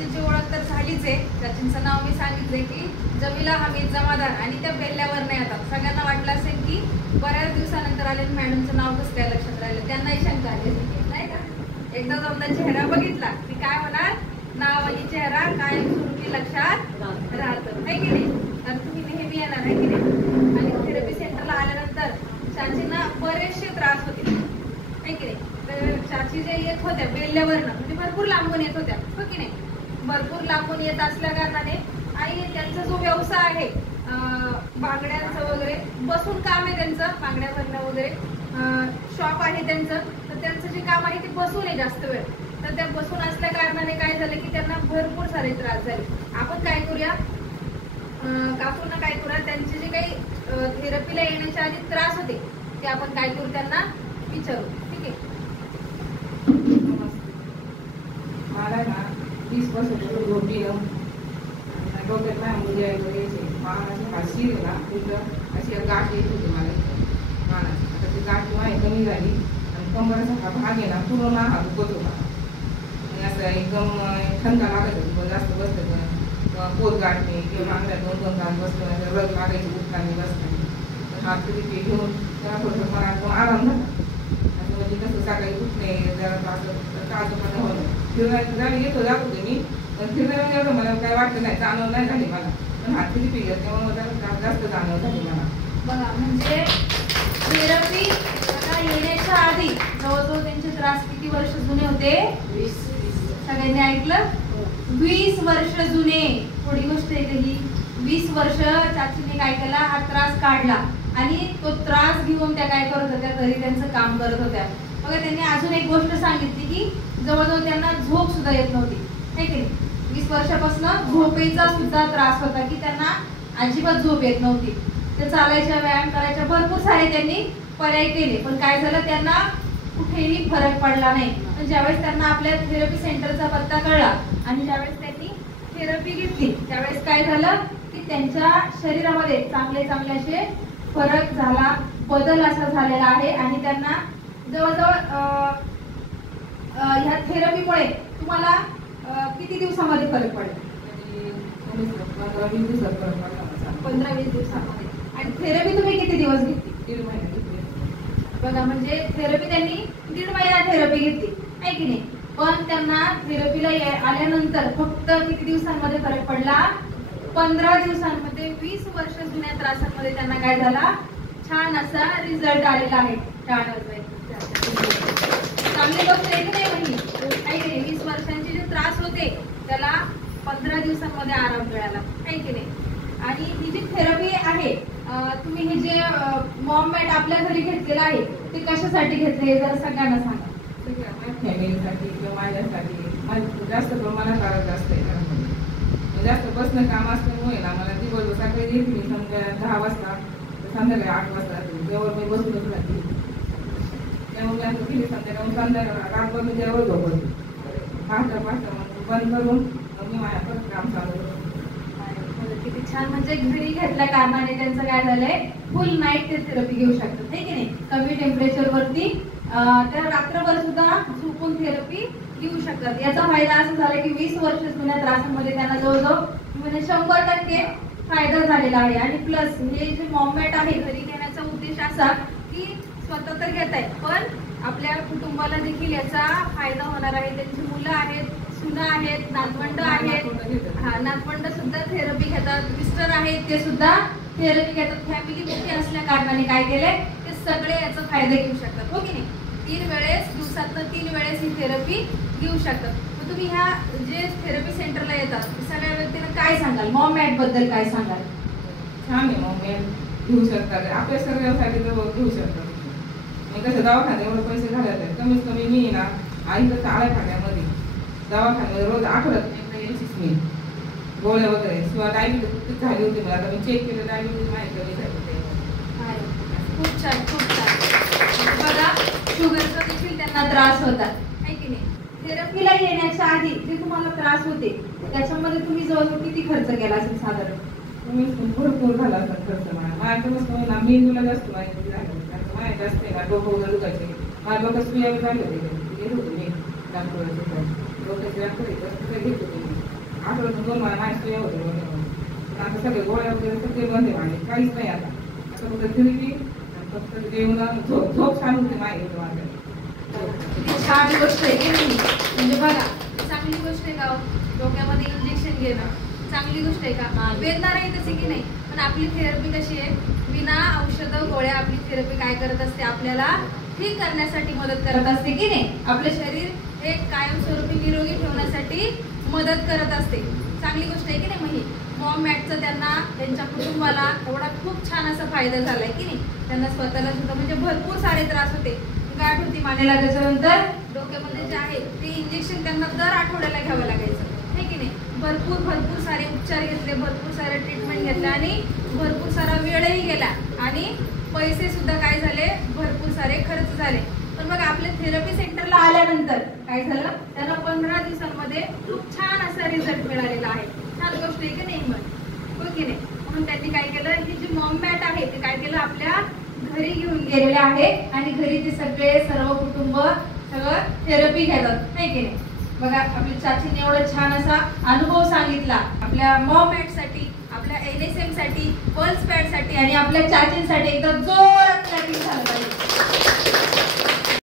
चाचीची ओळख तर झालीच आहे. चाचींचं नाव मी सांगितले की जमीला हमीद जमादार आणि त्या बेल्ल्यावर नाही येतात. सगळ्यांना वाटलं असेल की बऱ्याच दिवसानंतर आले मॅडमचं नाव कसं काय लक्षात राहिलं, त्यांनाही शंका आली नाही का. एकदा दोनदा चेहरा बघितला की काय होणार, नाव आणि चेहरा कायम स्वरूपी लक्षात राहतं आहे की नाही. तर तुम्ही नेहमी येणार आहे की नाही. आणि थेरपी सेंटरला आल्यानंतर चाचींना बरेचसे त्रास होते आहे की नाही. तर चाची जे येत होत्या बेल्ल्यावरनं म्हणजे भरपूर लांबून येत होत्या हो की नाही. भरपूर लांबून येत असल्या कारणाने आणि त्यांचा जो व्यवसाय आहे बांगड्यांचं वगैरे बसून काम आहे त्यांचं, बांगड्या भरणं वगैरे शॉप आहे त्यांचं. तर त्यांचं जे काम आहे ते बसून आहे जास्त वेळ. तर त्या बसून असल्या कारणाने काय झालं की त्यांना भरपूर सारे त्रास झाले. आपण काय करूया, काकूंना काय करूया, त्यांचे जे काही थेरपीला येण्याच्या आधी त्रास होते ते आपण काय करू त्यांना विचारू. ठीक आहे. मला ना 20 वर्षाची झोपी डोक्यात नाही मुली यायचे. मानाची हाशी आहे ना तिथं अशी गाठ येत होती मला मानाची. आता ती गाठ माझी कमी झाली आणि कमराचा हा भाग आहे ना पूर्ण हा दुखत होता. आणि असं एकदम थंड लागत होती. जास्त बसलं पोट गाठणे किंवा मागल्या 2-2 तास बसलं रग लागायची उठताना बसताना. तर हात तरी ते घेऊन त्याला थोडंसं मला एकदम आराम झाला. असं म्हणजे कसं सकाळी उठणे जरा असं ताजं होणं फिरायचं जाणं येतो जात होते मी. पण फिरण्यामध्ये एवढं मला काय वाटतं नाही, जाणव नाही झाली मला. पण हात किती पिकत तेव्हा त्याला जास्त जाणव झाली मला. बघा म्हणजे थेरपी येण्याच्या आधी जवळजवळ त्यांचे त्रास किती वर्ष जुने होते. 20. सगळ्यांनी ऐकलं, 20 वर्ष जुने. थोडी गोष्ट आहे ही. 20 वर्ष चाचीने काय केला, हा त्रास काढला आणि तो त्रास घेऊन त्या काय करत होत्या, घरी त्यांचं काम करत होत्या. बघा त्यांनी अजून एक गोष्ट सांगितली की जवळजवळ त्यांना झोप सुद्धा येत नव्हती नाही की. 20 वर्षापासून झोपेचा सुद्धा त्रास होता की त्यांना अजिबात झोप येत नव्हती. ते चालायच्या, व्यायाम करायच्या, भरपूर सारे त्यांनी पर्याय केले. पण काय झालं, त्यांना कुठेही फरक पडला नाही. पण ज्यावेळेस त्यांना आपल्या थेरपी सेंटरचा पत्ता कळला आणि ज्यावेळेस त्यांनी थेरपी घेतली त्यावेळेस काय झालं की त्यांच्या शरीरामध्ये चांगले चांगले असे फरक झाला, बदल असा झालेला आहे. आणि त्यांना जवळजवळ ह्या थेरपीमुळे तुम्हाला किती दिवसामध्ये फरक पडेल? 15-20 दिवसामध्ये. आणि थेरपी तुम्ही किती दिवस घेतली? 1.5 महिने घेतली. बघा म्हणजे थेरपी त्यांनी 1.5 महिना थेरपी घेतली आहे की नाही. पण त्यांना थेरपीला आल्यानंतर फक्त किती दिवसांमध्ये फरक पडला? 15 दिवसांमध्ये. 20 वर्ष जुन्या त्रासांमध्ये त्यांना काय झाला, छान असा रिझल्ट आलेला आहे. चांगली गोष्ट आहे की नाही म्हणली आहे की नाही. 20 वर्षांचे जे त्रास होते त्याला 15 दिवसांमध्ये आराम मिळाला आहे की नाही. आणि ही जी थेरपी आहे, तुम्ही हे जे मॉम मॅट आपल्या घरी घेतलेलं आहे ते कशासाठी घेतले जर सगळ्यांना सांगा. फॅमिलीसाठी किंवा माझ्यासाठी जास्त प्रमाणात आराम जास्त आहे घरामध्ये. जास्त बसणं काम असल्यामुळे ना मला दिवस सकाळी येते मी समजा 10 वाजता तर संध्याकाळी 8 वाजता जेव्हा मी बसूनच राहते. त्यामुळे असं केली संध्याकाळी संध्याकाळी रातभर मी जेव्हा झोपते 5 बंद करून मी माझ्या परत काम चालू करतो. किती छान. म्हणजे घरी घेतल्या कारणाने त्यांचं काय झालंय, फुल नाईट ते थेरपी घेऊ शकतात नाही की नाही. कमी टेम्परेचर वरती त्या रात्रभर सुद्धा झोपून थेरपी घेऊ शकतात. याचा फायदा असा झाला की 20 वर्ष जुन्या त्रासांमध्ये त्यांना जवळजवळ म्हणजे 100% फायदा झालेला आहे. आणि प्लस हे जे मॉममॅट आहे घरी घेण्याचा उद्देश असा की स्वतः तर घेत आहे पण आपल्या कुटुंबाला देखील याचा फायदा होणार आहे. त्यांची मुलं आहेत, सुना आहेत, नातवंड आहेत. नातवंड सुद्धा थेरपी घेतात, मिस्टर आहेत ते सुद्धा थेरपी घेतात. फॅमिली मोठी असल्या कारणाने काय केलंय, ते सगळे याचा फायदा घेऊ शकतात हो की नाही. 3 वेळेस दिवसातनं 3 वेळेस ही थेरपी घेऊ शकतात. मग तुम्ही ह्या जे थेरपी सेंटरला येतात सगळ्या व्यक्तींना काय सांगाल, मॉम मॅट बद्दल काय सांगाल? छान आहे मॉम मॅट घेऊ शकतात. आपल्या सगळ्यासाठी घेऊ शकतात. मी कसं दवाखान्यात एवढे पैसे घालत आहे, कमीत कमी मी ना आईकडे आळ्याखान्यामध्ये दवाखान्यामध्ये रोज आठवड्यात एकदा यायचीच मी. गोळ्या वगैरे किंवा डायबिटीज झाली होती मला, आता मी चेक केलं डायबिटीज माहिती कमी झाली होती. खूप छान खूप छान. बघा शुगरचा देखील त्यांना त्रास होता आहे की नाही. थेरपीला येण्याच्या आधी जे तुम्हाला त्रास होते त्याच्यामध्ये तुम्ही जवळजवळ किती खर्च केला असेल साधारण? भरपूर झाला असतात खर्च. माझ्या मेंदूला जास्त माहिती झाली, माझ्या जास्त आहे ना डोकं वगैरे दुखायचे. माझ्या डोकं सुया झाले होते, घेत होते मी डॉक्टर डोक्याचे डॉक्टर घेत होते मी. आठवड्यातून 2 वेळा माझ्या सुया होते वगैरे. आता सगळे गोळ्या वगैरे सगळे बंद आहे माझे, काहीच नाही आता. आता फक्त थेरपी, फक्त जेवण, झोप छान होते माझ्या इथं माझ्या. किती छान गोष्ट आहे की नाही. म्हणजे बघा चांगली गोष्ट आहे का डोक्यामध्ये इंजेक्शन घेणं चांगली गोष्ट आहे का. वेदना राहील तसे की नाही, पण आपली थेरपी कशी आहे बिना औषधं गोळ्या आपली थेरपी काय करत असते आपल्याला ठीक करण्यासाठी मदत करत असते की नाही. आपले शरीर हे कायमस्वरूपी निरोगी ठेवण्यासाठी मदत करत असते. चांगली गोष्ट आहे की नाही. मग ही मॉम मॅटचा त्यांना त्यांच्या कुटुंबाला एवढा खूप छान असा फायदा झालाय की नाही. त्यांना स्वतःला सुद्धा म्हणजे भरपूर सारे त्रास होते, गाठ होती मानेला, त्याच्यानंतर डोक्यामध्ये जे आहे ते इंजेक्शन त्यांना दर आठवड्याला घ्यावं लागायचं हे की नाही. भरपूर सारे उपचार घेतले, भरपूर सारे ट्रीटमेंट घेतले आणि भरपूर सारा वेळही गेला आणि पैसे सुद्धा काय झाले भरपूर सारे खर्च झाले. पण बघा आपल्या थेरपी सेंटरला आल्यानंतर काय झालं त्यांना 15 दिवसांमध्ये खूप छान असा रिझल्ट मिळालेला आहे. छान गोष्ट आहे की नाही मग हो की नाही. म्हणून त्यांनी काय केलं की जे मॉम मॅट आहे ते काय केलं आपल्या घरी घेऊन गेलेले आहे आणि घरी ते सर्व कुटुंब सगळं थेरपी घेतात नाही की नाही. बघा आपल्या चाचीने एवढा छान असा अनुभव सांगितला आपल्या मॉम मॅट साठी, आपल्या NSM साठी, पल्स पॅड साठी आणि आपल्या चाचींसाठी. एकदा जोरात क्लॅपिंग झालं पाहिजे.